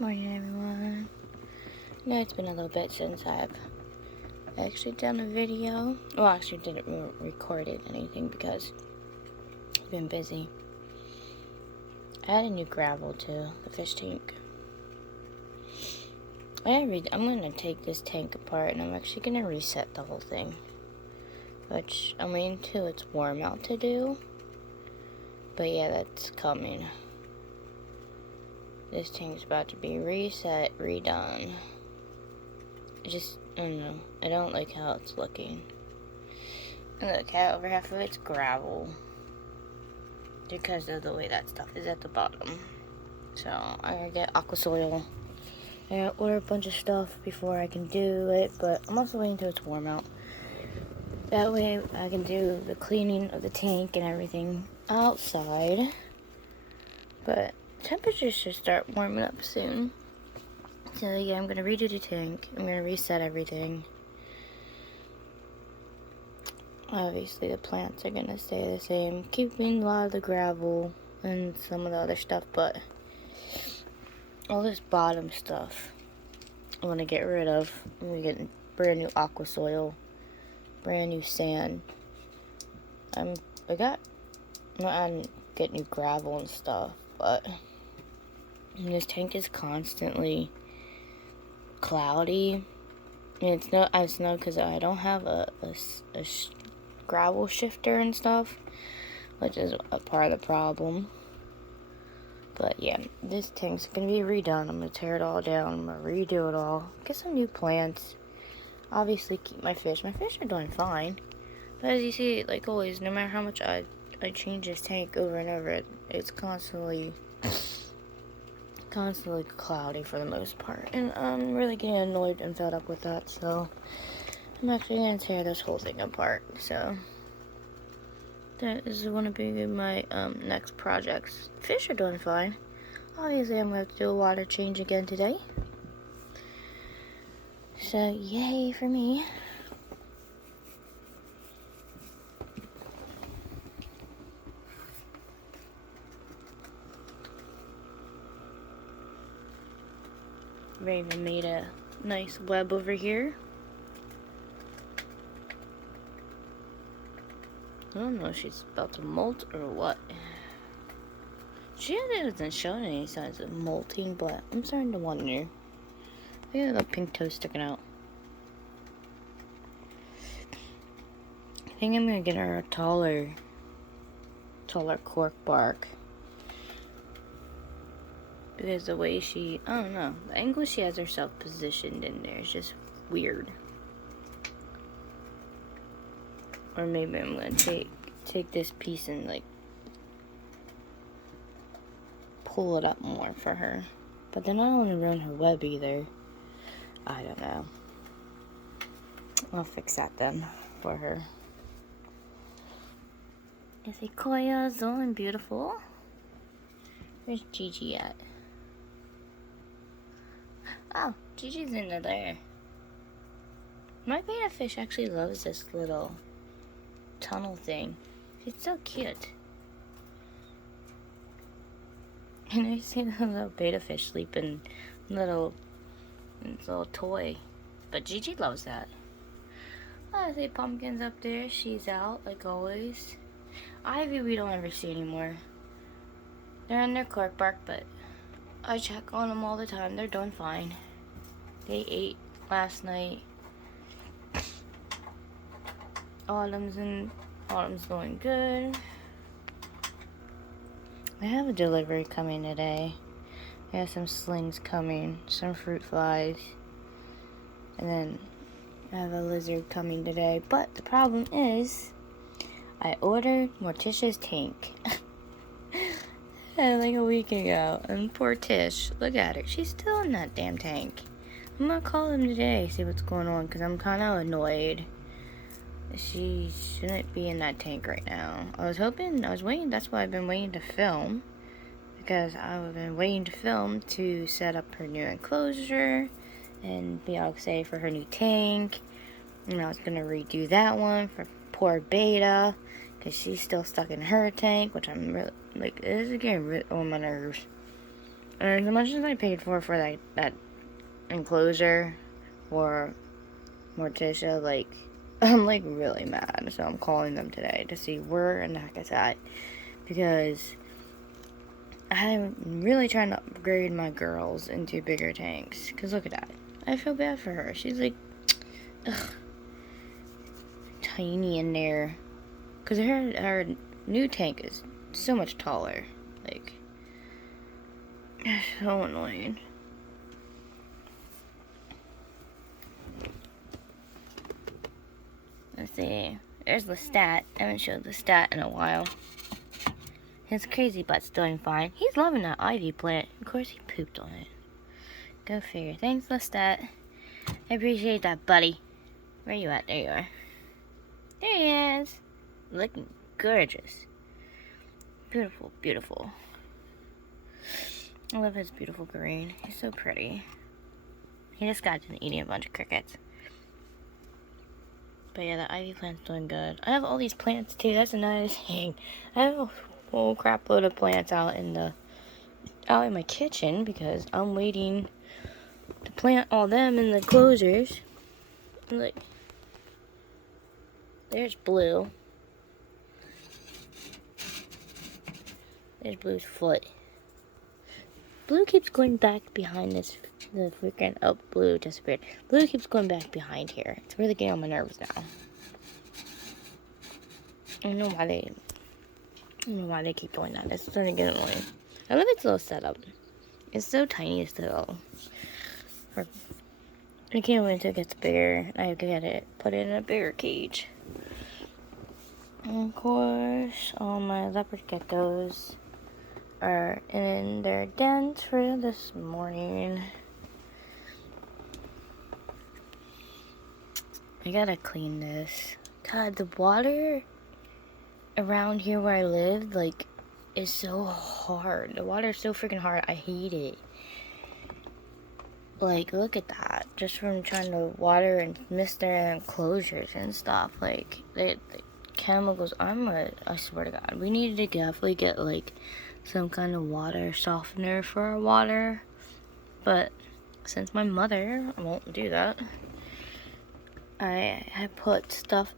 Morning, everyone. I know it's been a little bit since I've actually done a video. Well, actually didn't record anything because I've been busy. I had a new gravel to the fish tank. I'm going to take this tank apart and I'm actually going to reset the whole thing. Which I'm waiting till it's warm out to do. But yeah, that's coming. This tank's about to be reset, redone. I don't know. I don't like how it's looking. And look, over half of it's gravel. Because of the way that stuff is at the bottom. So, I'm gonna get aqua soil. I gotta order a bunch of stuff before I can do it. But I'm also waiting until it's warm out. That way I can do the cleaning of the tank and everything outside. But temperatures should start warming up soon. So yeah, I'm going to redo the tank. I'm going to reset everything. Obviously the plants are going to stay the same. Keeping a lot of the gravel and some of the other stuff. But all this bottom stuff I want to get rid of. I'm going to get brand new aqua soil. Brand new sand. I'm gonna get new gravel and stuff. But this tank is constantly cloudy, and it's not because I don't have a gravel shifter and stuff, which is a part of the problem. But yeah, this tank's gonna be redone. I'm gonna tear it all down. I'm gonna redo it all. Get some new plants. Obviously, keep my fish. My fish are doing fine. But as you see, like always, no matter how much I change this tank over and over, it's constantly cloudy for the most part, and I'm really getting annoyed and fed up with that. So I'm actually gonna tear this whole thing apart. So that is one of my next projects. Fish are doing fine. Obviously, I'm gonna have to do a water change again today. So yay for me. Raven made a nice web over here. I don't know if she's about to molt or what. She hasn't shown any signs of molting, but I'm starting to wonder. Look at the pink toe sticking out. I think I'm gonna get her a taller cork bark. Because the way I don't know, the angle she has herself positioned in there is just weird. Or maybe I'm gonna take this piece and like pull it up more for her. But then I don't want to ruin her web either. I don't know. I'll fix that then for her. Is Sequoia Zolan beautiful? Where's Gigi at? Oh, Gigi's in there. My betta fish actually loves this little tunnel thing. She's so cute. And I see the little betta fish sleeping in its little toy. But Gigi loves that. Oh, I see Pumpkin's up there. She's out like always. Ivy we don't ever see anymore. They're in their cork bark, but I check on them all the time. They're doing fine. They ate last night. Autumn's going good. I have a delivery coming today. I have some slings coming, some fruit flies, and then I have a lizard coming today. But the problem is, I ordered Morticia's tank like a week ago, and poor Tish, look at her, she's still in that damn tank. I'm gonna call him today, see what's going on, because I'm kind of annoyed. She shouldn't be in that tank right now. I was waiting, that's why I've been waiting to film. Because I've been waiting to film to set up her new enclosure and be all excited for her new tank. And I was gonna redo that one for poor Beta, because she's still stuck in her tank, which I'm really, like, this is getting on my nerves. As much as I paid for that enclosure for Morticia, like, I'm like really mad. So I'm calling them today to see where in the heck it's at, because I'm really trying to upgrade my girls into bigger tanks. Because look at that. I feel bad for her. She's like, ugh, tiny in there. Because her new tank is so much taller. Like, it's so annoying. Let's see. There's the stat. I haven't showed the stat in a while. His crazy butt's doing fine. He's loving that ivy plant. Of course he pooped on it. Go figure. Thanks, Lestat. I appreciate that, buddy. Where you at? There you are. There he is. Looking gorgeous. Beautiful, beautiful. I love his beautiful green. He's so pretty. He just got done eating a bunch of crickets. But yeah, the ivy plant's doing good. I have all these plants too. That's another thing. I have a whole crap load of plants out in my kitchen because I'm waiting to plant all them in the closures. Look, there's Blue. There's Blue's foot. Blue keeps going back behind the freaking, oh, Blue disappeared. Blue keeps going back behind here. It's really getting on my nerves now. I don't know why they keep doing that. It's starting to get annoying. I love its little setup. It's so tiny still. I can't wait until it gets bigger. I get it, put it in a bigger cage. And of course, all my leopard geckos are in their dens for this morning. I gotta clean this. God, the water around here where I live, like, is so hard. The water is so freaking hard. I hate it. Like, look at that. Just from trying to water and mist their enclosures and stuff. Like, the chemicals. I swear to God. We needed to definitely get, like, some kind of water softener for our water. But since my mother won't do that, I put stuff.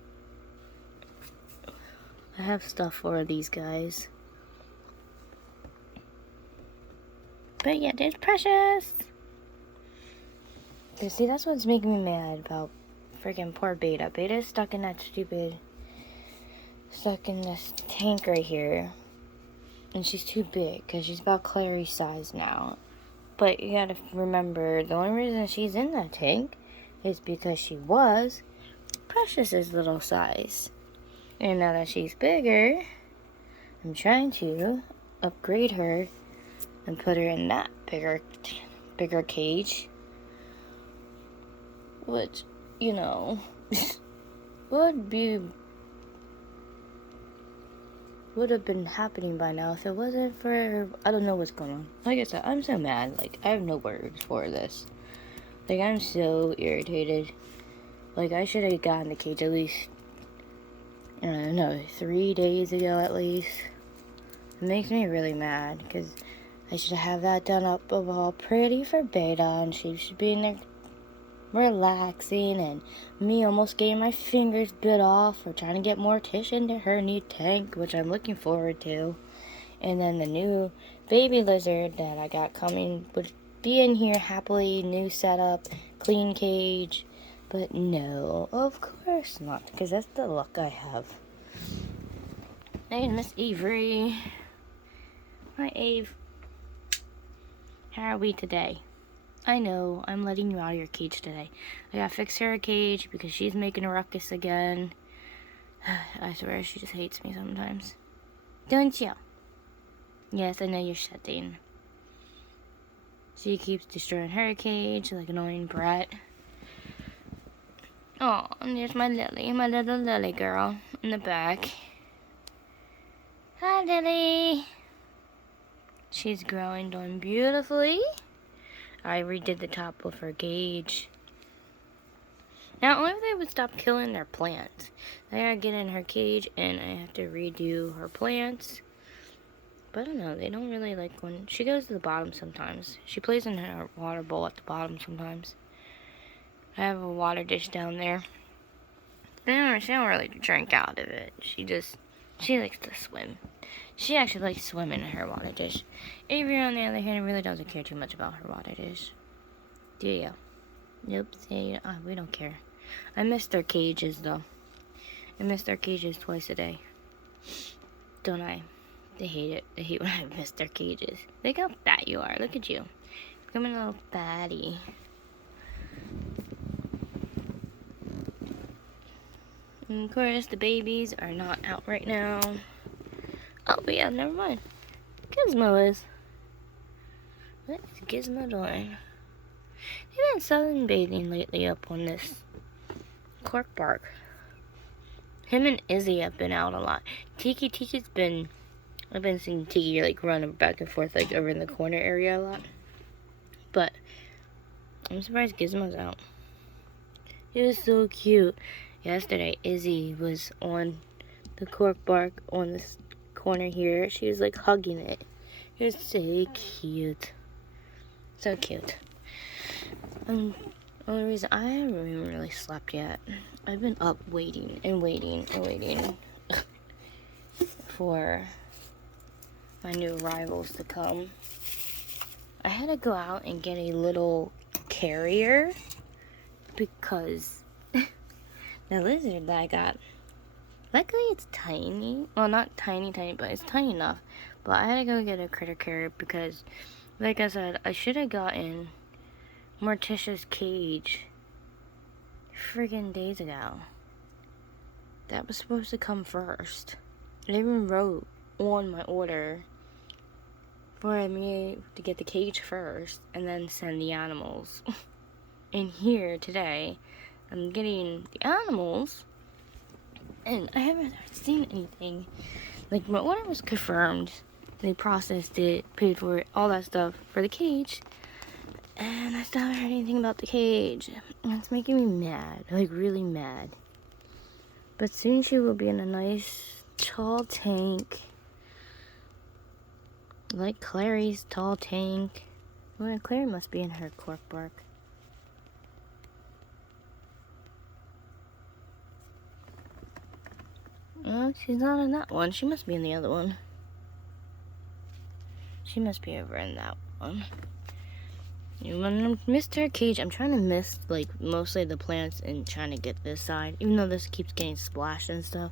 I have stuff for these guys. But yeah, there's Precious. You see, that's what's making me mad about freaking poor Beta. Beta's stuck in this tank right here. And she's too big, because she's about Clary's size now. But you gotta remember, the only reason she's in that tank is because she was Precious's little size. And now that she's bigger, I'm trying to upgrade her and put her in that bigger cage. Which, you know, would have been happening by now if it wasn't for, I don't know what's going on. Like I said, I'm so mad. Like, I have no words for this. Like, I'm so irritated. Like, I should have gotten the cage at least, I don't know, 3 days ago at least. It makes me really mad, because I should have that done up all pretty for Beta, and she should be in there relaxing, and me almost getting my fingers bit off for trying to get Morticia into her new tank, which I'm looking forward to. And then the new baby lizard that I got coming would be in here happily, new setup, clean cage. But no, of course not, because that's the luck I have. Hey, Miss Avery. Hi, Ave. How are we today? I know, I'm letting you out of your cage today. I gotta fix her cage because she's making a ruckus again. I swear, she just hates me sometimes. Don't you? Yes, I know you're shutting. She keeps destroying her cage like an annoying brat. Oh, and there's my Lily, my little Lily girl in the back. Hi, Lily. She's growing, doing beautifully. I redid the top of her cage. Now, only if they would stop killing their plants. I gotta get in her cage, and I have to redo her plants. But I don't know, they don't really like when she goes to the bottom sometimes. She plays in her water bowl at the bottom sometimes. I have a water dish down there. She don't really drink out of it. She likes to swim. She actually likes swimming in her water dish. Avery, on the other hand, really doesn't care too much about her water dish. Do you? Nope. See, we don't care. I miss their cages, though. I miss their cages twice a day. Don't I? They hate it. They hate when I miss their cages. Look how fat you are. Look at you. Becoming a little fatty. And of course, the babies are not out right now. Oh, but yeah, never mind. Gizmo is. What's Gizmo doing? They've been sunbathing lately up on this cork bark. Him and Izzy have been out a lot. Tiki's been... I've been seeing Tiki like run back and forth like over in the corner area a lot. But I'm surprised Gizmo's out. He was so cute. Yesterday, Izzy was on the cork bark on this corner here. She was like hugging it. It was so cute. So cute. The only reason I haven't even really slept yet. I've been up waiting and waiting and waiting for my new arrivals to come. I had to go out and get a little carrier because the lizard that I got, luckily it's tiny. Well, not tiny, but it's tiny enough. But I had to go get a critter carrier because, like I said, I should have gotten Morticia's cage friggin' days ago. That was supposed to come first. I even wrote on my order for me to get the cage first and then send the animals. And here today, I'm getting the animals, and I haven't seen anything. Like, my order was confirmed. They processed it, paid for it, all that stuff for the cage. And I still haven't heard anything about the cage. And it's making me mad, like really mad. But soon she will be in a nice tall tank. Like Clary's tall tank. Well, Clary must be in her cork bark. Well, she's not in that one. She must be in the other one. She must be over in that one. When I missed her cage, I'm trying to miss, like, mostly the plants and trying to get this side. Even though this keeps getting splashed and stuff.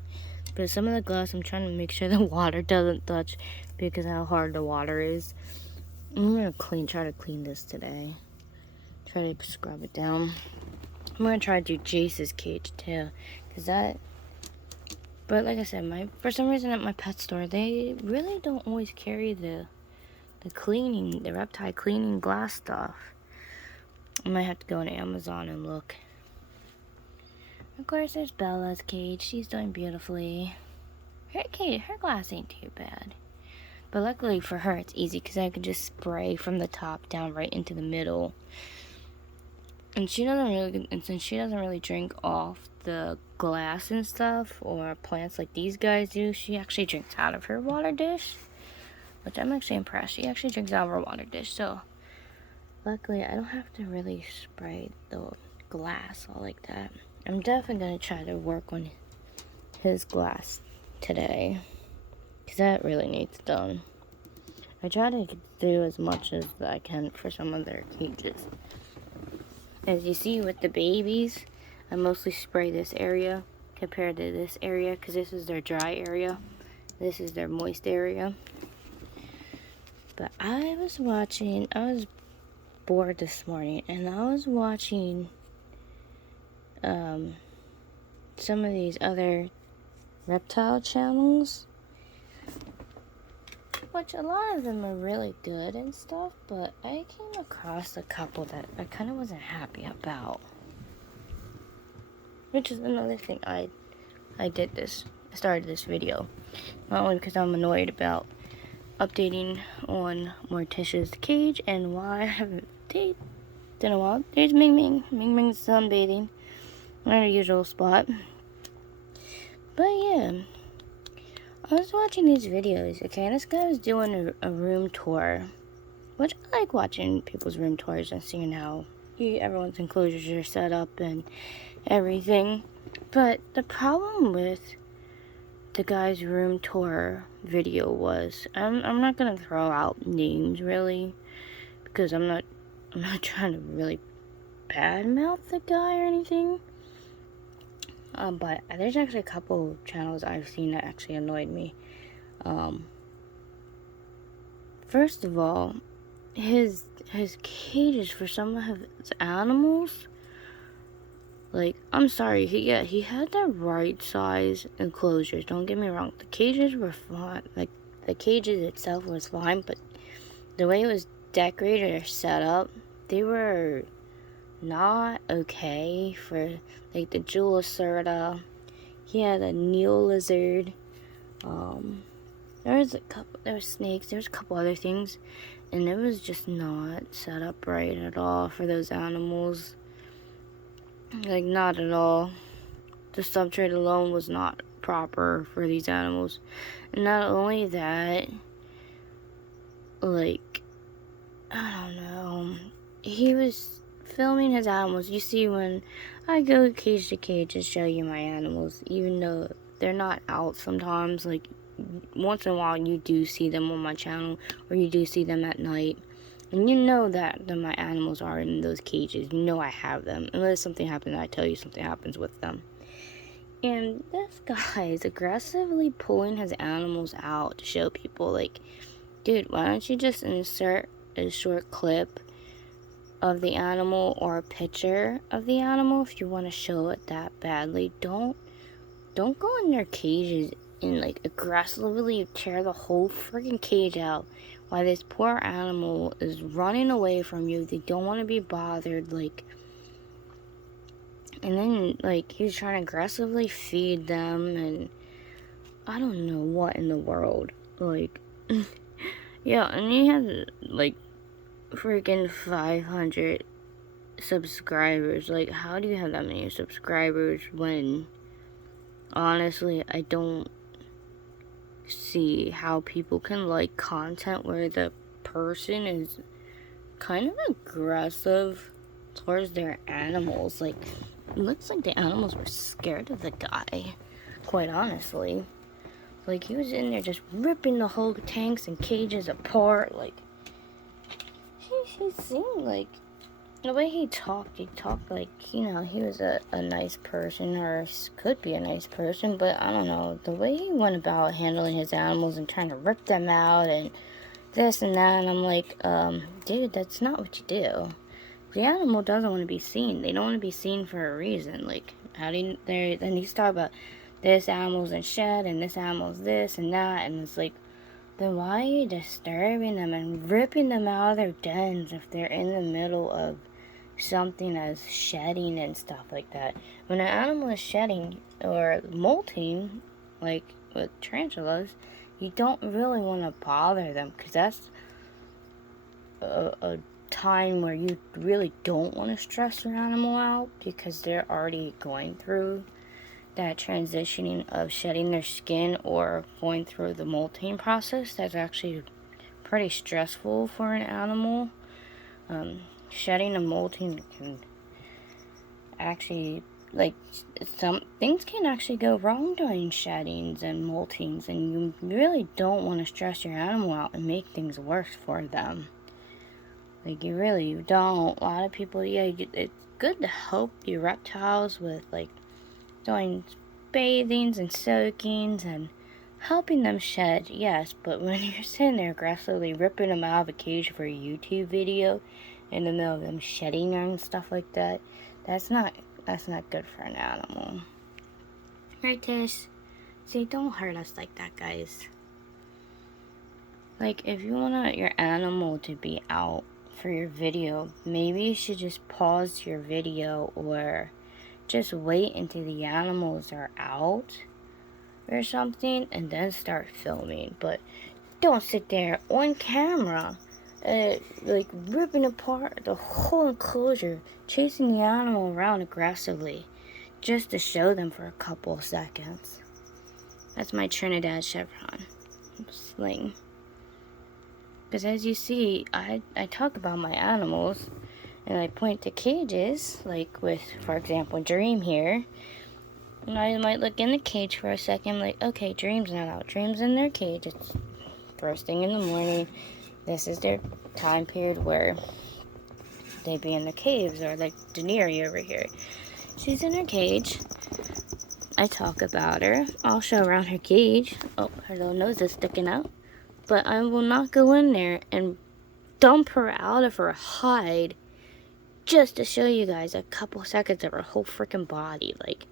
But some of the glass, I'm trying to make sure the water doesn't touch because of how hard the water is. I'm going to try to clean this today. Try to scrub it down. I'm going to try to do Jace's cage, too. But like I said, for some reason at my pet store, they really don't always carry the reptile cleaning glass stuff. I might have to go on Amazon and look. Of course, there's Bella's cage. She's doing beautifully. Her glass ain't too bad. But luckily for her, it's easy because I can just spray from the top down right into the middle. And since she doesn't really drink off the glass and stuff or plants like these guys do, she actually drinks out of her water dish. Which I'm actually impressed. She actually drinks out of her water dish, so luckily I don't have to really spray the glass all like that. I'm definitely going to try to work on his glass today, because that really needs done. I try to do as much as I can for some of their cages. As you see with the babies, I mostly spray this area compared to this area, because this is their dry area. This is their moist area. But I was bored this morning, and I was watching some of these other reptile channels, which a lot of them are really good and stuff, but I came across a couple that I kind of wasn't happy about. Which is another thing I started this video. Not only because I'm annoyed about updating on Morticia's cage and why I haven't updated in a while. There's Ming Ming. Ming Ming's sunbathing in her usual spot. But yeah, I was watching these videos, okay, and this guy was doing a room tour, which I like watching people's room tours and seeing how everyone's enclosures are set up and everything. But the problem with the guy's room tour video was, I'm not gonna throw out names really, because I'm not trying to really badmouth the guy or anything. But there's actually a couple channels I've seen that actually annoyed me. First of all, his cages for some of his animals, like, I'm sorry, he had the right size enclosures. Don't get me wrong, the cages were fine. Like, the cages itself was fine, but the way it was decorated or set up, they were not okay. For like the jewel Lacerda, he had a Neo lizard. There was snakes. There was a couple other things, and it was just not set up right at all for those animals. Like, not at all. The substrate alone was not proper for these animals, and not only that, like, I don't know, he was filming his animals. You see, when I go cage to cage to show you my animals, even though they're not out sometimes, like, once in a while you do see them on my channel, or you do see them at night, and you know that my animals are in those cages. You know I have them, unless something happens. I tell you something happens with them. And this guy is aggressively pulling his animals out to show people, like, dude, why don't you just insert a short clip of the animal or a picture of the animal if you want to show it that badly? Don't go in their cages and, like, aggressively tear the whole freaking cage out while this poor animal is running away from you. They don't want to be bothered, like, and then, like, he's trying to aggressively feed them, and I don't know what in the world, like, yeah. And he has, like, freaking 500 subscribers. Like, how do you have that many subscribers when, honestly, I don't see how people can like content where the person is kind of aggressive towards their animals. Like, it looks like the animals were scared of the guy, quite honestly. Like, he was in there just ripping the whole tanks and cages apart. Like, he seemed like, the way he talked like, you know, he was a nice person, or could be a nice person, but I don't know, the way he went about handling his animals and trying to rip them out and this and that, and I'm like, dude, that's not what you do. The animal doesn't want to be seen. They don't want to be seen for a reason. Like, how do you, then he's talking about this animal's in shed, and this animal's this and that, and it's like, then why are you disturbing them and ripping them out of their dens if they're in the middle of something as shedding and stuff like that? When an animal is shedding or molting, like with tarantulas, you don't really want to bother them, because that's a time where you really don't want to stress your animal out, because they're already going through that transitioning of shedding their skin or going through the molting process. That's actually pretty stressful for an animal. Shedding and molting can actually, like, some things can actually go wrong during sheddings and moltings, and you really don't want to stress your animal out and make things worse for them. Like, you really don't. A lot of people, yeah, it's good to help your reptiles with, like, doing bathings and soakings and helping them shed, yes, but when you're sitting there aggressively ripping them out of a cage for a YouTube video in the middle of them shedding and stuff like that, that's not good for an animal. Right, Tish? See, don't hurt us like that, guys. Like, if you want your animal to be out for your video, maybe you should just pause your video, or just wait until the animals are out or something and then start filming. But don't sit there on camera like ripping apart the whole enclosure, chasing the animal around aggressively just to show them for a couple of seconds. That's my Trinidad chevron sling. Because as you see, I talk about my animals, and I point to cages, like with, for example, Dream here. And I might look in the cage for a second, like, okay, Dream's not out. Dream's in their cage. It's first thing in the morning. This is their time period where they be in the caves, or like Daenerys over here. She's in her cage. I talk about her. I'll show around her cage. Oh, her little nose is sticking out. But I will not go in there and dump her out of her hide just to show you guys a couple seconds of her whole freaking body. Like,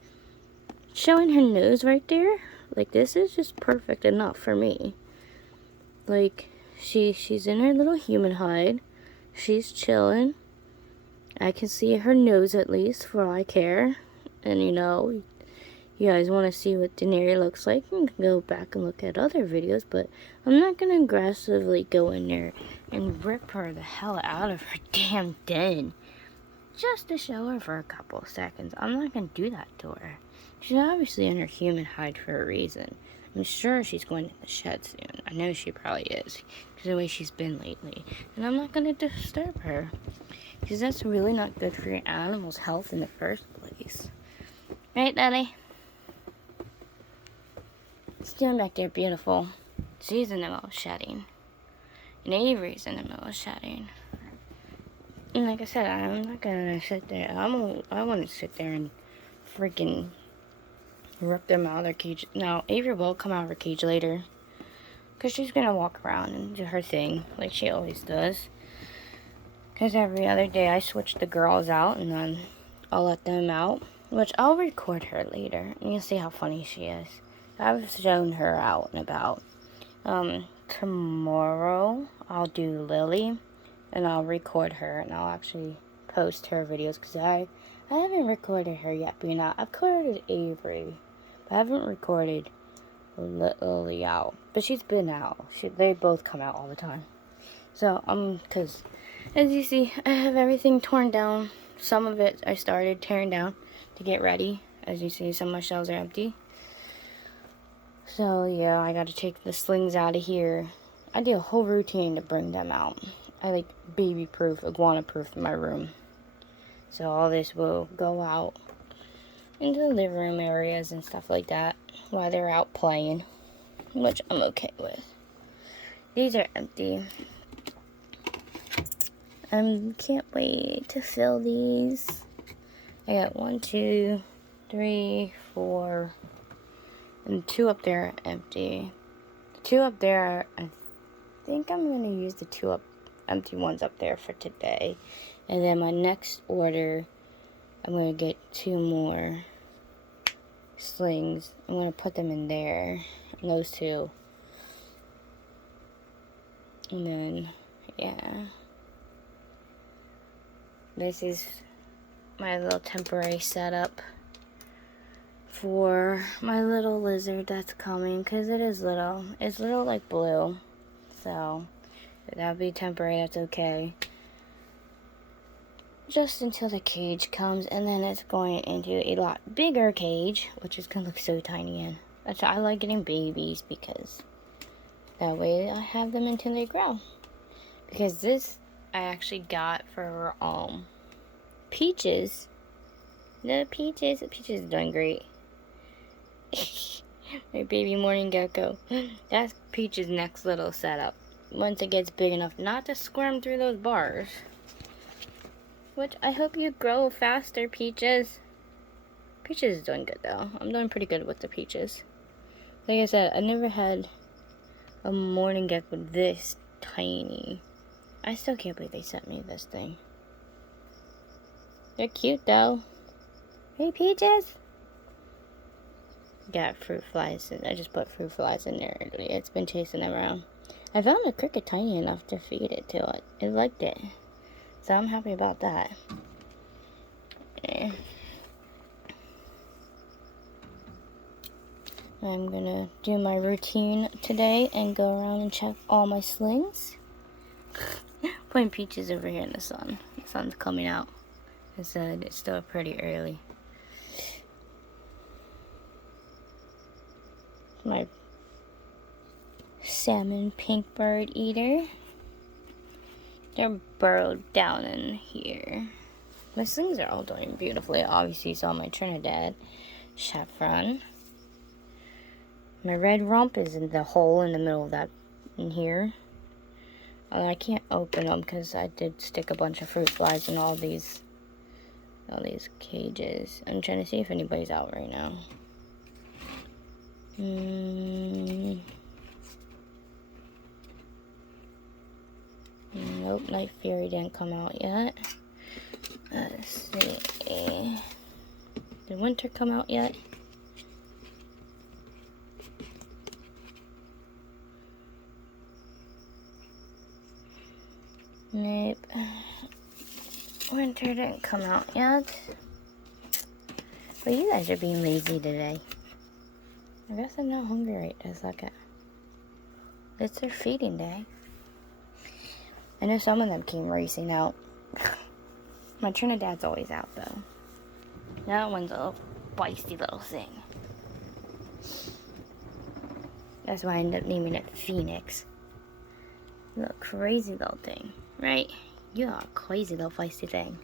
showing her nose right there, like, this is just perfect enough for me. Like, she's in her little human hide. She's chilling. I can see her nose at least, for all I care. And you know, you guys want to see what Daenerys looks like, you can go back and look at other videos, but I'm not going to aggressively go in there and rip her the hell out of her damn den just to show her for a couple of seconds. I'm not going to do that to her. She's obviously in her human hide for a reason. I'm sure she's going to the shed soon. I know she probably is, because the way she's been lately. And I'm not going to disturb her, because that's really not good for your animal's health in the first place. Right, Daddy? It's doing back there beautiful. She's in the middle of shedding. And Avery's in the middle of shedding. And like I said, I'm not gonna sit there. I want to sit there and freaking rip them out of their cage. Now, Avery will come out of her cage later, because she's gonna walk around and do her thing, like she always does. Because every other day I switch the girls out, and then I'll let them out, which I'll record her later, and you'll see how funny she is. I've shown her out and about. Tomorrow I'll do Lily, and I'll record her, and I'll actually post her videos, because I haven't recorded her yet, but I've recorded Avery, but I haven't recorded Lily out, but she's been out. They both come out all the time. So, because as you see, I have everything torn down. Some of it I started tearing down to get ready. As you see, some of my shelves are empty. So, yeah, I gotta take the slings out of here. I did a whole routine to bring them out. I like baby-proof, iguana-proof my room. So all this will go out into the living room areas and stuff like that while they're out playing, which I'm okay with. These are empty. I can't wait to fill these. I got 1, 2, 3, 4, and 2 up there are empty. The 2 up there, I think I'm going to use the 2 empty ones up there for today. And then my next order, I'm going to get 2 more slings. I'm going to put them in there, and those 2. And then, yeah. This is my little temporary setup for my little lizard that's coming, because it is little. It's little like Blue. So, that'll be temporary, that's okay. Just until the cage comes, and then it's going into a lot bigger cage, which is going to look so tiny in. That's why I like getting babies, because that way I have them until they grow. Because this I actually got for Peaches. Peaches is doing great. My baby morning gecko. That's Peach's next little setup. Once it gets big enough not to squirm through those bars. Which I hope you grow faster, Peaches. Peaches is doing good though. I'm doing pretty good with the Peaches. Like I said, I never had a morning gecko this tiny. I still can't believe they sent me this thing. They're cute though. Hey, Peaches. Got fruit flies. I just put fruit flies in there. It's been chasing them around. I found a cricket tiny enough to feed it to it. It liked it. So I'm happy about that. Yeah. I'm gonna do my routine today and go around and check all my slings. Putting Peaches over here in the sun. The sun's coming out. I said it's still pretty early. My salmon pink bird eater. They're burrowed down in here. My slings are all doing beautifully. Obviously, you saw my Trinidad saffron. My red rump is in the hole in the middle of that in here. I can't open them because I did stick a bunch of fruit flies in all these cages. I'm trying to see if anybody's out right now. Nope, Night Fury didn't come out yet. Let's see. Did Winter come out yet? Nope. Winter didn't come out yet. But you guys are being lazy today. I guess I'm not hungry right this second. It's their feeding day. I know some of them came racing out. My Trinidad's always out though. That one's a feisty little thing. That's why I ended up naming it Phoenix. Little crazy little thing, right? You're a crazy little feisty thing.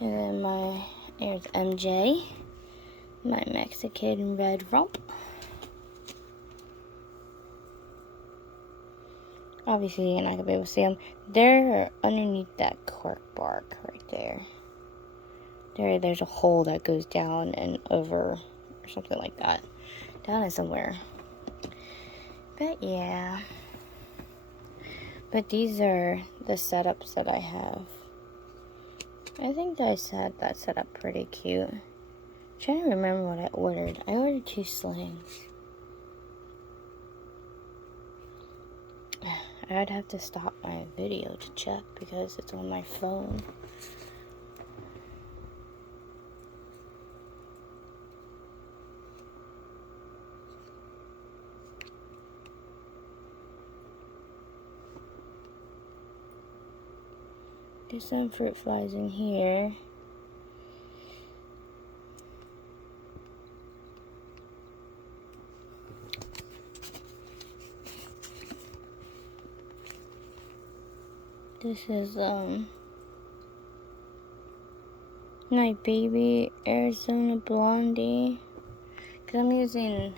And then there's MJ, my Mexican red rump. Obviously, you're not gonna be able to see them. They're underneath that cork bark right there. There's a hole that goes down and over, or something like that. Down in somewhere. But yeah. But these are the setups that I have. I think I said that setup pretty cute. I'm trying to remember what I ordered. I ordered 2 slings. I'd have to stop my video to check because it's on my phone. There's some fruit flies in here. This is my baby Arizona Blondie. Cause I'm using,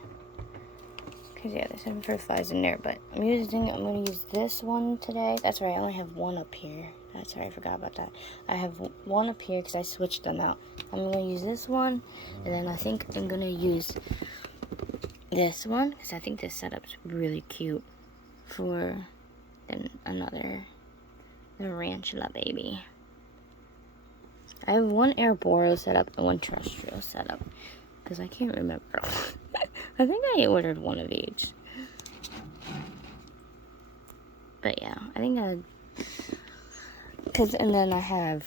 yeah, there's some fruit flies in there, but I'm gonna use this one today. That's right, I only have one up here. That's right, I forgot about that. I have one up here because I switched them out. I'm gonna use this one, and then I think I'm gonna use this one because I think this setup's really cute for then another tarantula baby. I have one Airborne setup and one terrestrial setup because I can't remember. I think I ordered one of each. But yeah, I think and then I have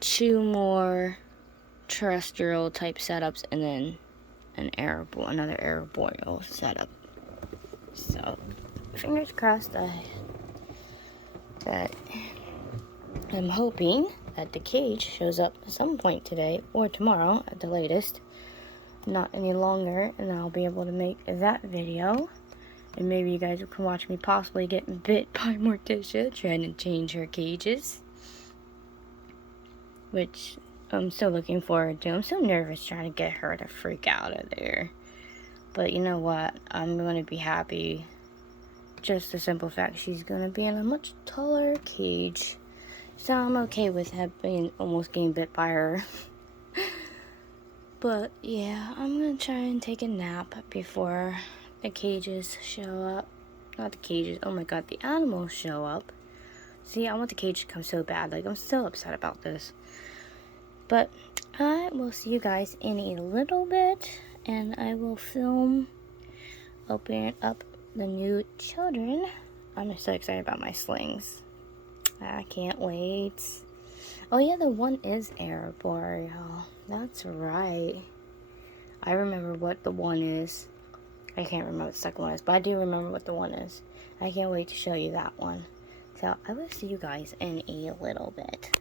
2 more terrestrial type setups and then another Airborne setup. So fingers crossed that I'm hoping that the cage shows up at some point today or tomorrow at the latest. Not any longer, and I'll be able to make that video. And maybe you guys can watch me possibly get bit by Morticia trying to change her cages. Which I'm still looking forward to. I'm so nervous trying to get her to freak out of there. But you know what? I'm going to be happy. Just the simple fact she's going to be in a much taller cage. So I'm okay with almost getting bit by her. But yeah, I'm going to try and take a nap before the cages show up. Not the cages, oh my god, the animals show up. See, I want the cage to come so bad. Like, I'm still upset about this. But I will see you guys in a little bit. And I will film opening up the new children. I'm so excited about my slings. I can't wait. Oh yeah, the one is Airborne, y'all. That's right. I remember what the one is. I can't remember what the second one is, but I do remember what the one is. I can't wait to show you that one. So I will see you guys in a little bit.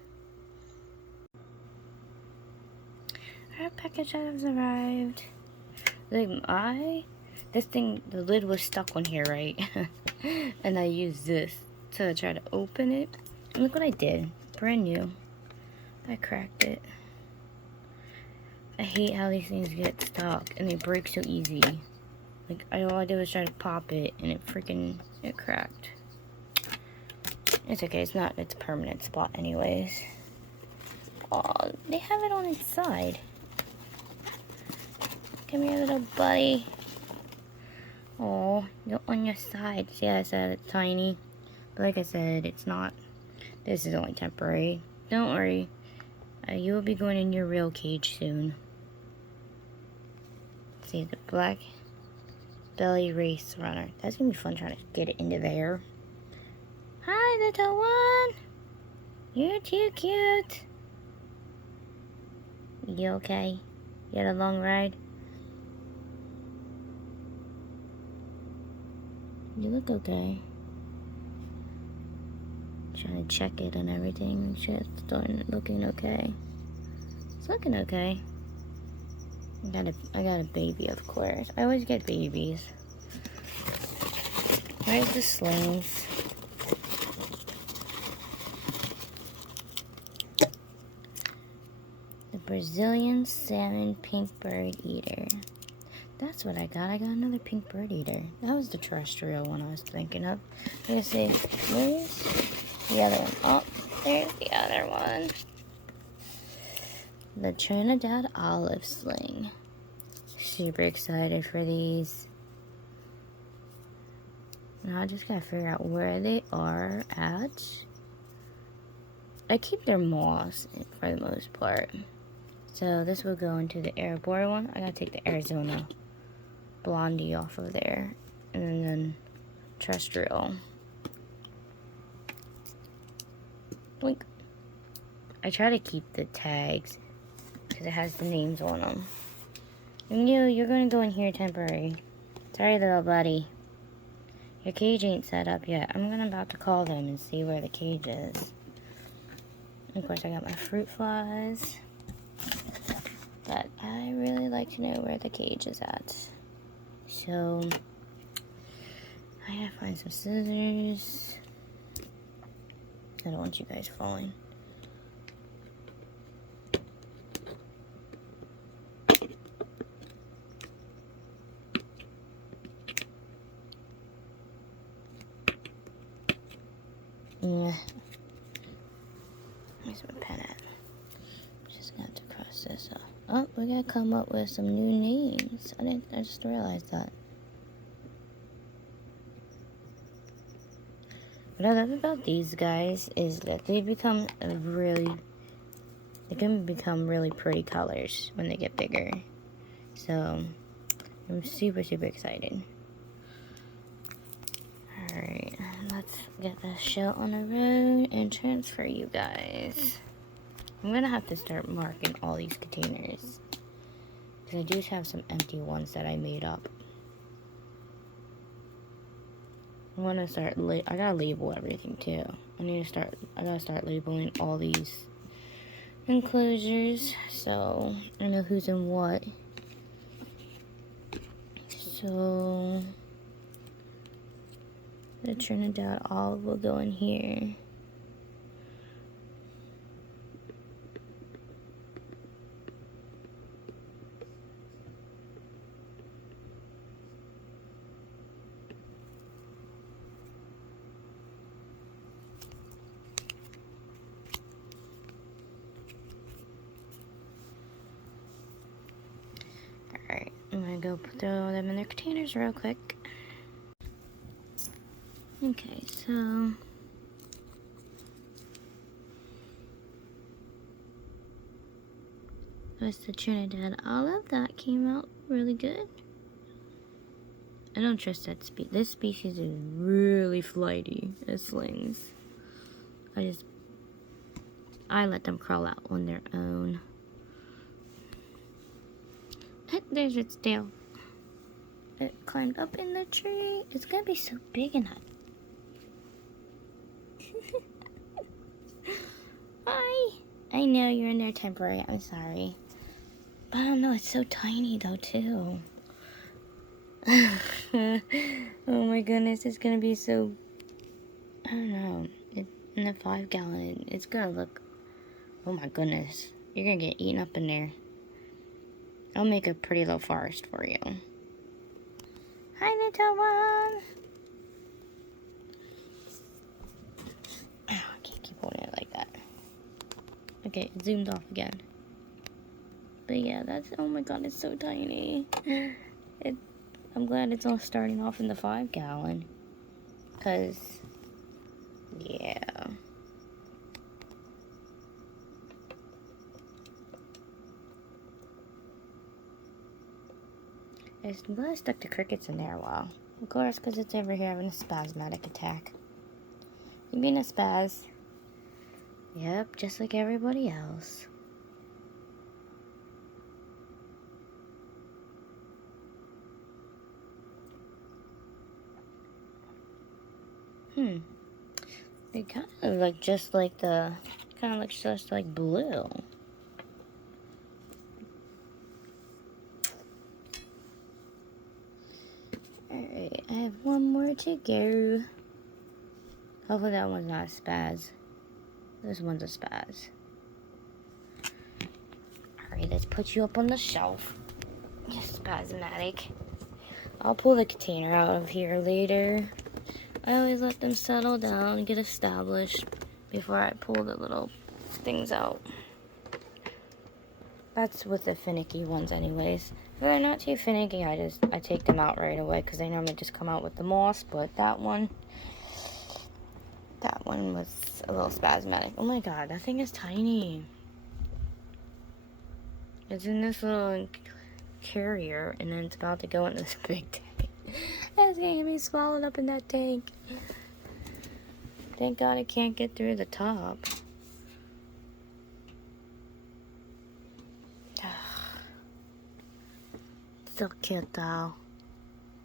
Our package has arrived. Like, my This thing, the lid was stuck on here, right? And I used this to try to open it. And look what I did. Brand new. I cracked it. I hate how these things get stuck and they break so easy. Like, all I did was try to pop it and it cracked. It's okay, it's a permanent spot anyways. Oh, they have it on its side. Come here, little buddy. Oh, you're on your side. See, I said it's tiny. But like I said, it's not. This is only temporary. Don't worry. You will be going in your real cage soon. See, the black belly race runner. That's gonna be fun trying to get it into there. Hi, little one. You're too cute. You okay? You had a long ride? You look okay. Trying to check it and everything. Make sure it's starting looking okay. It's looking okay. I got a baby, of course. I always get babies. Where's the slings? The Brazilian salmon pink bird eater. That's what I got. I got another pink bird eater. That was the terrestrial one I was thinking of. Let's see. Where's the other one? Oh, there's the other one. The Trinidad olive sling. Super excited for these. Now I just gotta figure out where they are at. I keep their moss for the most part. So this will go into the airborne one. I gotta take the Arizona Blondie off of there. And then terrestrial. Blink. I try to keep the tags because it has the names on them. And you're going to go in here temporary. Sorry, little buddy. Your cage ain't set up yet. I'm about to call them and see where the cage is. And of course, I got my fruit flies. But I really like to know where the cage is at. So, I gotta find some scissors. I don't want you guys falling. Yeah. Where's my pen at? Just gonna have to cross this off. Oh, we gotta come up with some new names. I just realized that. What I love about these guys is that they can become really pretty colors when they get bigger. So, I'm super, super excited. Alright, let's get the shell on the road and transfer you guys. I'm gonna have to start marking all these containers. Because I do have some empty ones that I made up. I gotta label everything too. I gotta start labeling all these enclosures so I know who's in what. So the Trinidad olive will go in here. Alright, I'm gonna go throw them in their containers real quick. Okay, so that's the Trinidad olive. That came out really good. I don't trust that species. This species is really flighty as slings. I let them crawl out on their own. There's its tail. It climbed up in the tree. It's gonna be so big and hot. Hi. I know you're in there temporary. I'm sorry. But I don't know. It's so tiny though too. Oh my goodness, it's gonna be so, I don't know, in a 5-gallon, it's gonna look, oh my goodness, you're gonna get eaten up in there. I'll make a pretty little forest for you. Hi, little one. Oh, I can't keep holding it like that. Okay, it zoomed off again. But yeah, that's, oh my god, it's so tiny. I'm glad it's all starting off in the 5-gallon. Because, yeah. I'm glad I stuck the crickets in there a while. Of course, because it's over here having a spasmodic attack. You mean a spaz? Yep, just like everybody else. They kind of look just like kind of looks just like blue. Alright, I have one more to go. Hopefully that one's not a spaz. This one's a spaz. Alright, let's put you up on the shelf. Just spasmodic. I'll pull the container out of here later. I always let them settle down and get established before I pull the little things out. That's with the finicky ones anyways. If they're not too finicky, I take them out right away because they normally just come out with the moss, but that one was a little spasmodic. Oh my god, that thing is tiny. It's in this little carrier and then it's about to go in this big tank. That's gonna be swallowed up in that tank. Thank god it can't get through the top. Still cute though.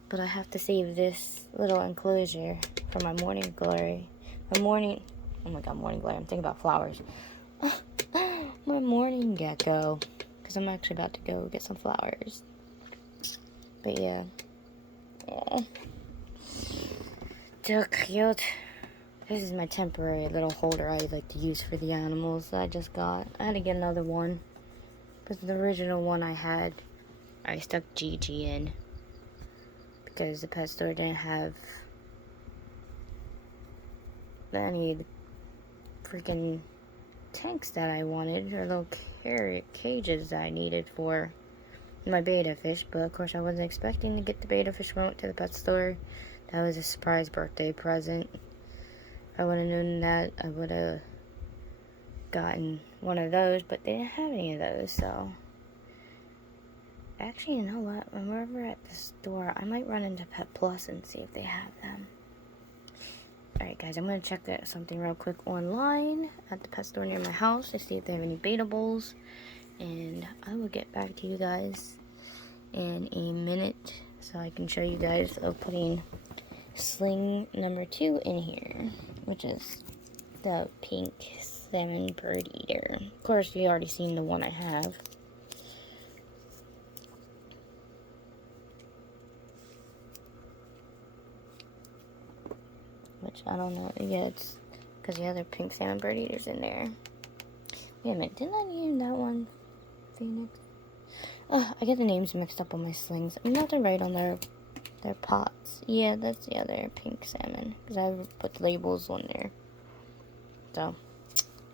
But I have to save this little enclosure for my morning glory. Oh my god, morning glory. I'm thinking about flowers. My morning gecko. Because I'm actually about to go get some flowers. But yeah. Aww. So cute. This is my temporary little holder I like to use for the animals that I just got. I had to get another one. Because the original one I had, I stuck Gigi in. Because the pet store didn't have any freaking tanks that I wanted, or little cages that I needed for my betta fish. But of course I wasn't expecting to get the betta fish when I went to the pet store. That was a surprise birthday present. If I would have known that, I would have gotten one of those, but they didn't have any of those. So actually, you know what, when we're ever at the store, I might run into Pet Plus and see if they have them. Alright guys, I'm going to check something real quick online at the pet store near my house to see if they have any beta bowls. And I will get back to you guys in a minute so I can show you guys of putting sling number 2 in here, which is the pink salmon bird eater. Of course, you already seen the one I have. Which, I don't know, yeah, it's because the other pink salmon bird eater's in there. Wait a minute, didn't I name that one Phoenix? Oh, I get the names mixed up on my slings. I'm not to write on their pots. Yeah, that's the other pink salmon, because I put labels on there. So,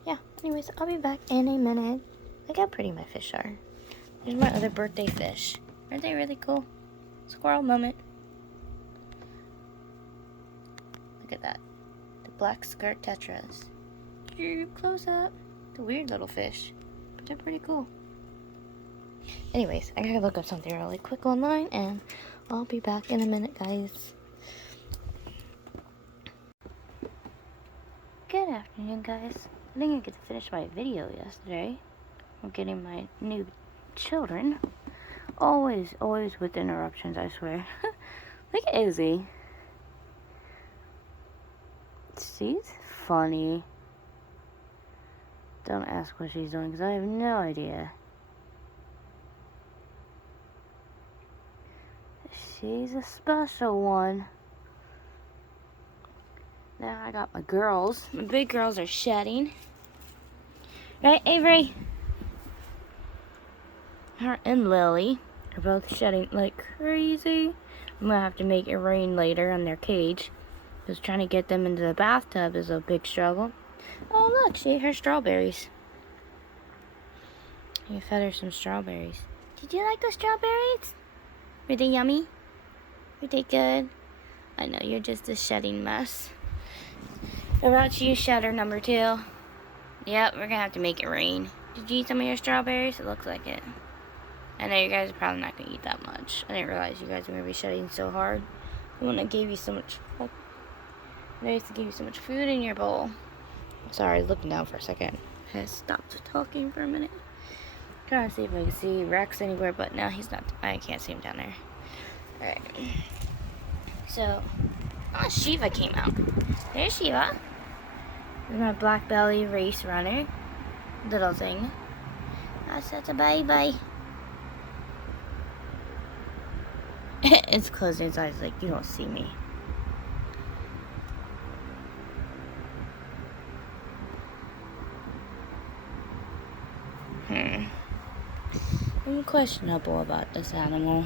yeah, anyways, I'll be back in a minute. Look how pretty my fish are. Here's my other birthday fish. Aren't they really cool? Squirrel moment. Look at that. The black skirt tetras. Close up. The weird little fish. But they're pretty cool. Anyways, I gotta look up something really quick online and I'll be back in a minute, guys. Good afternoon, guys. I didn't get to finish my video yesterday. I'm getting my new children. Always with interruptions, I swear. Look at Izzy. She's funny. Don't ask what she's doing because I have no idea. She's a special one. Now I got my girls. My big girls are shedding. Right, Avery? Her and Lily are both shedding like crazy. I'm gonna have to make it rain later on their cage, because trying to get them into the bathtub is a big struggle. Oh look, she ate her strawberries. You fed her some strawberries. Did you like those strawberries? Were they yummy? Were they good? I know, you're just a shedding mess. How about you, shedder number 2? Yep, we're gonna have to make it rain. Did you eat some of your strawberries? It looks like it. I know you guys are probably not gonna eat that much. I didn't realize you guys were gonna be shedding so hard. The one that gave you so much, I used to give you so much food in your bowl. Sorry, looking down for a second. I stopped talking for a minute. Trying to see if I can see Rex anywhere, but no, he's not. I can't see him down there. Alright. So, oh, Shiva came out. There's Shiva. There's my black belly race runner. Little thing. That's such a baby. It's closing its eyes like, you don't see me. I'm questionable about this animal.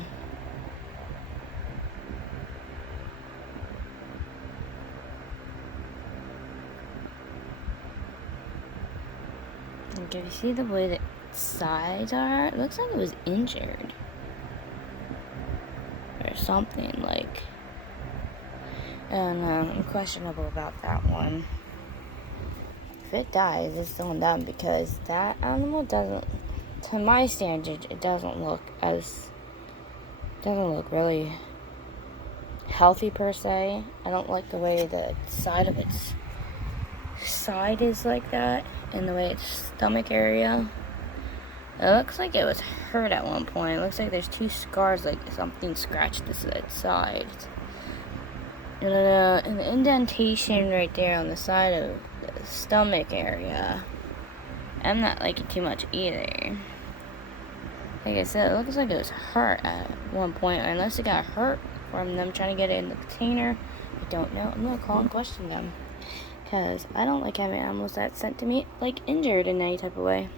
Like, if you see the way the sides are, it looks like it was injured. Or something, like, I don't know, I'm questionable about that one. If it dies, it's still done, because that animal doesn't, to my standards, it doesn't look really healthy per se. I don't like the way the side of its side is like that, and the way its stomach area. It looks like it was hurt at one point. It looks like there's 2 scars, like something scratched its side. And the indentation right there on the side of the stomach area, I'm not liking too much either. Like I said, it looks like it was hurt at one point, unless it got hurt from them trying to get it in the container. I don't know. I'm gonna call and question them, because I don't like having animals that sent to me like injured in any type of way.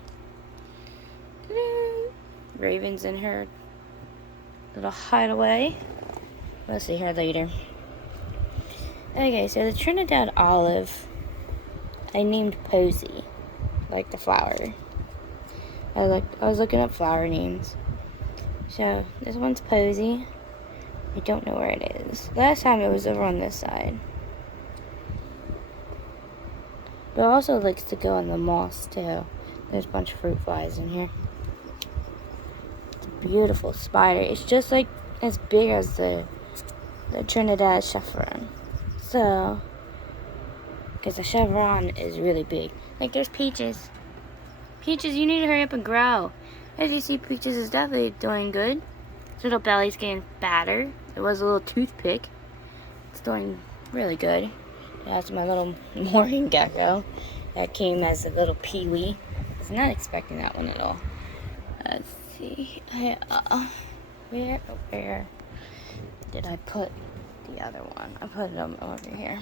Raven's in her little hideaway. We'll see her later. Okay, so the Trinidad olive, I named Posy, like the flower. I was looking up flower names. So this one's Posy. I don't know where it is. Last time it was over on this side. But it also likes to go on the moss too. There's a bunch of fruit flies in here. Beautiful spider. It's just like as big as the Trinidad chevron. So, because the chevron is really big. Like, there's Peaches. Peaches, you need to hurry up and grow. As you see, Peaches is definitely doing good. His little belly's getting fatter. It was a little toothpick. It's doing really good. That's my little mooring gecko that came as a little peewee. I was not expecting that one at all. Let's see. Where did I put the other one? I put them over here.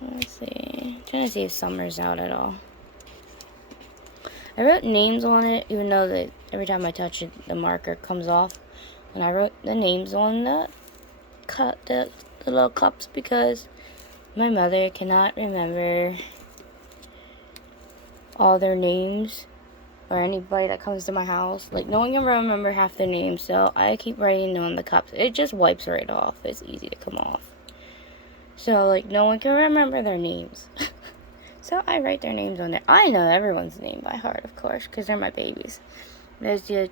Let's see. I'm trying to see if Summer's out at all. I wrote names on it, even though that every time I touch it, the marker comes off. And I wrote the names on the little cups, because my mother cannot remember all their names, or anybody that comes to my house. Like, no one can remember half their names, so I keep writing on the cups. It just wipes right off. It's easy to come off. So, like, no one can remember their names. So I write their names on there. I know everyone's name by heart, of course, because they're my babies. There's the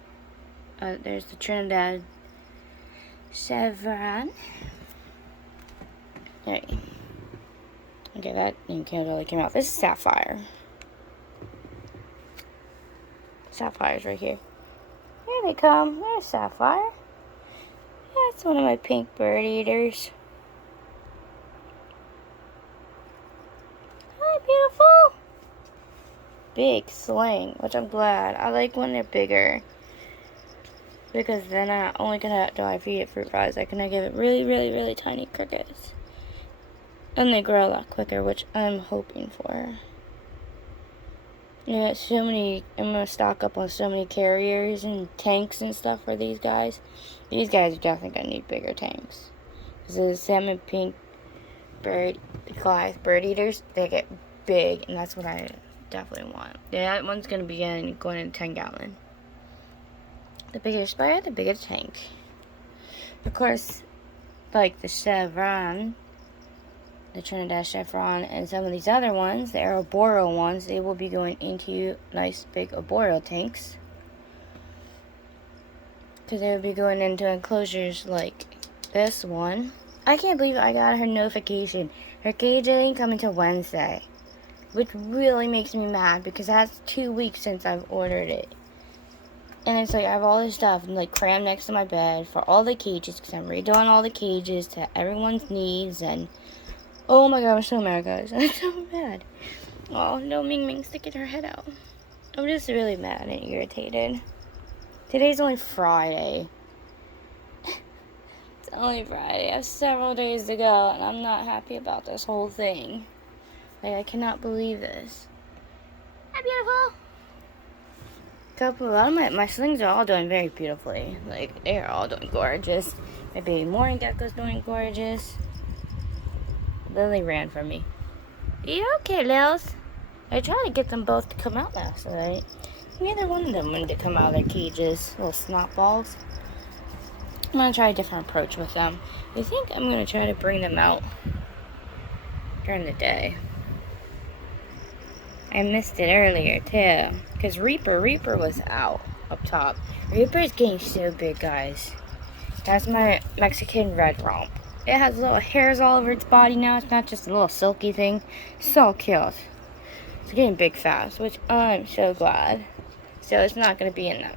Trinidad chevron. Alright. Okay, that name really came out. This is Sapphire. Sapphire's right here. Here they come. There's Sapphire. That's one of my pink bird eaters. Hi, beautiful. Big sling, which I'm glad. I like when they're bigger. Because then I'm only gonna do I feed it fruit flies. I can give it really, really, really tiny crickets. And they grow a lot quicker, which I'm hoping for. Yeah, so many, I'm gonna stock up on so many carriers and tanks and stuff for these guys. These guys are definitely gonna need bigger tanks. Because the salmon pink bird, the Goliath bird eaters, they get big, and that's what I definitely want. Yeah, that one's gonna be going in 10 gallon. The bigger sprayer, the bigger tank. Of course, like the Chevron, the Trinidad Chevron, and some of these other ones, the Arboreal ones, they will be going into nice big Arboreal tanks. Because they will be going into enclosures like this one. I can't believe I got her notification. Her cage ain't coming till Wednesday. Which really makes me mad because that's 2 weeks since I've ordered it. And it's like I have all this stuff like crammed next to my bed for all the cages because I'm redoing all the cages to everyone's needs. And oh my god, I'm so mad, guys. I'm so mad. Oh, no, Ming Ming's sticking her head out. I'm just really mad and irritated. Today's only Friday. It's only Friday. I have several days to go, and I'm not happy about this whole thing. Like, I cannot believe this. Hi, beautiful. A lot of my slings are all doing very beautifully. Like, they are all doing gorgeous. My baby morning gecko's doing gorgeous. Lily ran from me. Are you okay, Lils? I tried to get them both to come out last night. Neither one of them wanted to come out of their cages. Little snot balls. I'm going to try a different approach with them. I think I'm going to try to bring them out during the day. I missed it earlier, too. Because Reaper was out up top. Reaper is getting so big, guys. That's my Mexican red romp. It has little hairs all over its body now. It's not just a little silky thing. So cute. It's getting big fast, which I'm so glad. So it's not going to be in the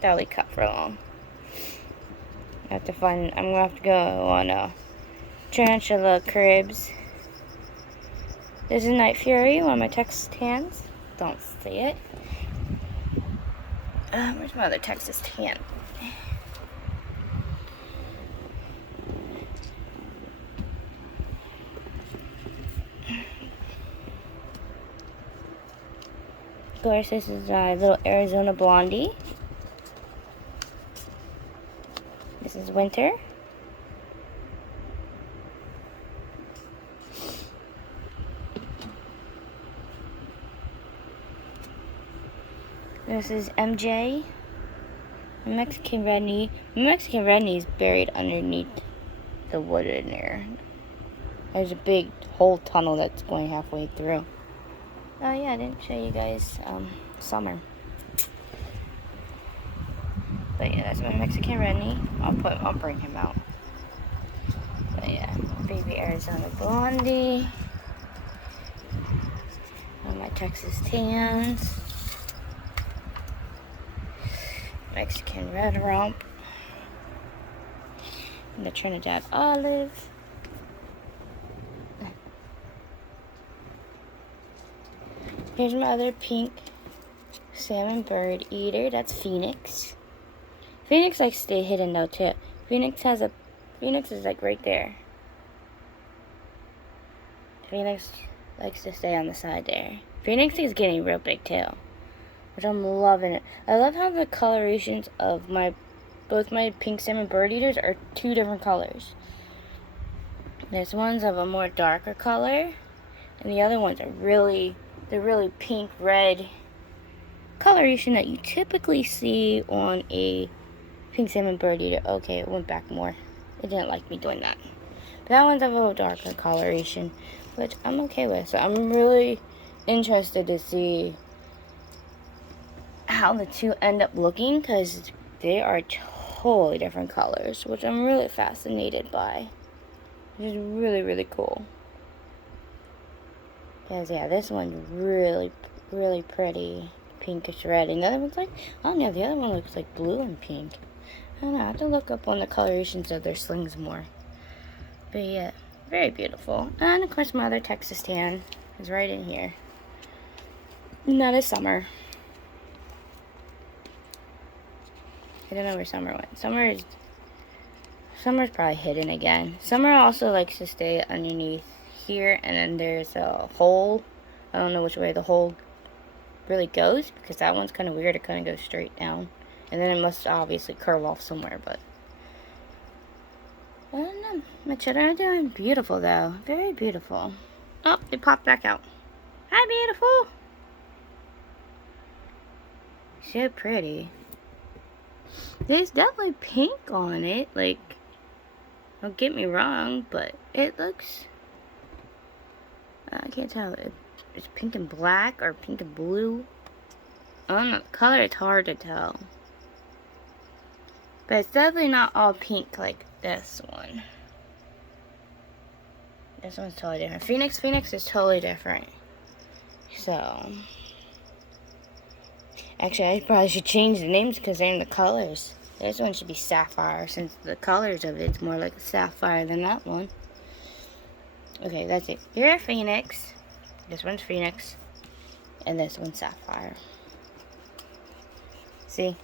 deli cup for long. I'm going to have to go on Tarantula Cribs. This is Night Fury, one of my Texas tans. Don't see it. Where's my other Texas tan? Of course, this is a little Arizona Blondie. This is Winter. This is MJ. A Mexican red knee. My Mexican red knee is buried underneath the wood in there. There's a big whole tunnel that's going halfway through. Oh yeah, I didn't show you guys summer. But yeah, that's my Mexican red knee. I'll bring him out. But yeah, baby Arizona Blondie. One of my Texas tans. Mexican red romp. And the Trinidad olive. Here's my other pink salmon bird eater. That's Phoenix. Phoenix likes to stay hidden though too. Phoenix is like right there. Phoenix likes to stay on the side there. Phoenix is getting real big too, which I'm loving it. I love how the colorations of both my pink salmon bird eaters are two different colors. There's ones of a more darker color, and the other ones are really pink red coloration that you typically see on a pink salmon bird eater. Okay, it went back more. It didn't like me doing that. But that one's a little darker coloration, which I'm okay with. So I'm really interested to see how the two end up looking, because they are totally different colors, which I'm really fascinated by. It's really cool. Because yeah, this one's really pretty pinkish red, and the other one's like, oh no, the other one looks like blue and pink. I don't know, I have to look up on the colorations of their slings more. But yeah, very beautiful. And of course my other Texas tan is right in here. And that is Summer. I don't know where Summer went. Summer's probably hidden again. Summer also likes to stay underneath here, and then there's a hole. I don't know which way the hole really goes, because that one's kind of weird. It kind of goes straight down, and then it must obviously curve off somewhere, but I don't know. My children are doing beautiful, though. Very beautiful. Oh, it popped back out. Hi, beautiful. So pretty. There's definitely pink on it. Like, don't get me wrong, but it looks... I can't tell. It's pink and black or pink and blue. I don't know. The color, it's hard to tell. But it's definitely not all pink like this one. This one's totally different. Phoenix is totally different. So, actually, I probably should change the names because they're in the colors. This one should be Sapphire, since the colors of it's more like a sapphire than that one. Okay, that's it. You're a Phoenix. This one's Phoenix. And this one's Sapphire. See?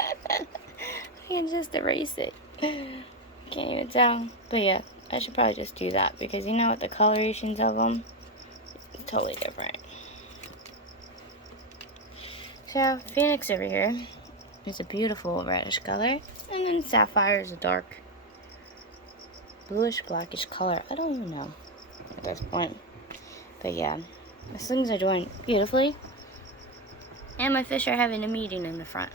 I can just erase it. Can't even tell. But yeah, I should probably just do that, because you know what, the colorations of them, it's totally different. So, Phoenix over here is a beautiful reddish color, and then Sapphire is a dark bluish blackish color. I don't even know at this point. But yeah, my things are doing beautifully, and my fish are having a meeting in the front.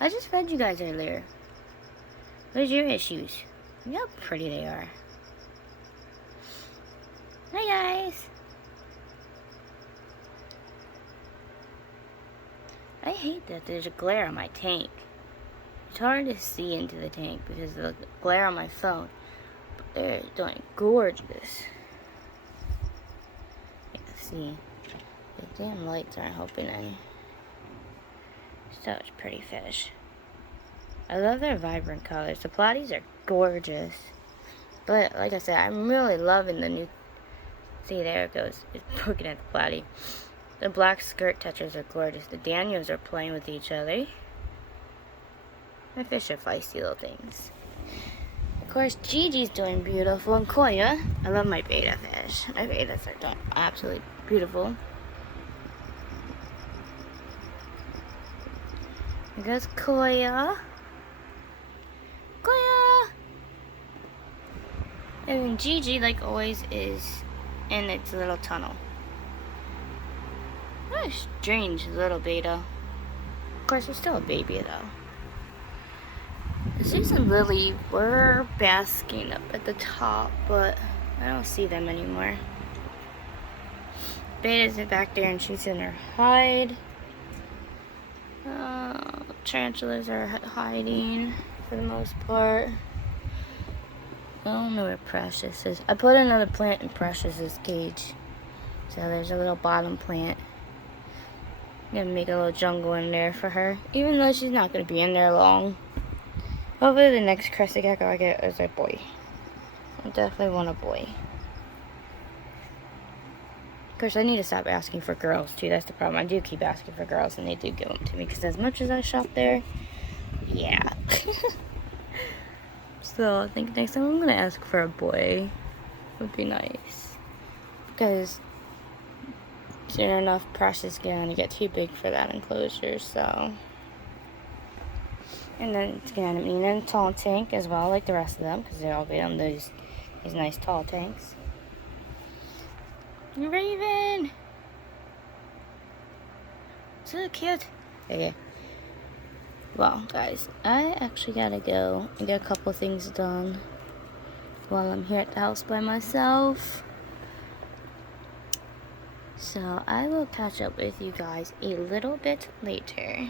I just fed you guys earlier. What's your issues? Look how pretty they are. Hi guys. I hate that there's a glare on my tank. It's hard to see into the tank because of the glare on my phone. But they're doing gorgeous. Yeah, see. The damn lights aren't helping any. Such pretty fish. I love their vibrant colors. The platies are gorgeous. But like I said, I'm really loving the new... See, there it goes. It's looking at the platy. The black skirt touchers are gorgeous. The Daniels are playing with each other. My fish are feisty little things. Of course, Gigi's doing beautiful. And Koya, I love my beta fish. My betas are doing absolutely beautiful. Here goes Koya. Koya! And then Gigi, like always, is in its little tunnel. What a strange little beta. Of course, he's still a baby, though. The Susan Lily were basking up at the top, but I don't see them anymore. Beta's back there, and she's in her hide. Tarantulas are hiding for the most part. I don't know where Precious is. I put another plant in Precious's cage. So there's a little bottom plant. I'm gonna make a little jungle in there for her, even though she's not gonna be in there long. Hopefully the next crested gecko I get is a boy. I definitely want a boy. Of course, I need to stop asking for girls too. That's the problem. I do keep asking for girls, and they do give them to me, because as much as I shop there, yeah. So I think next time I'm gonna ask for a boy. Would be nice, because soon enough, Precious is gonna get too big for that enclosure. So, and then it's gonna mean a tall tank as well, like the rest of them, because they all get on these nice tall tanks. Raven, so cute. Okay. Well, guys, I actually gotta go and get a couple things done while I'm here at the house by myself. So I will catch up with you guys a little bit later.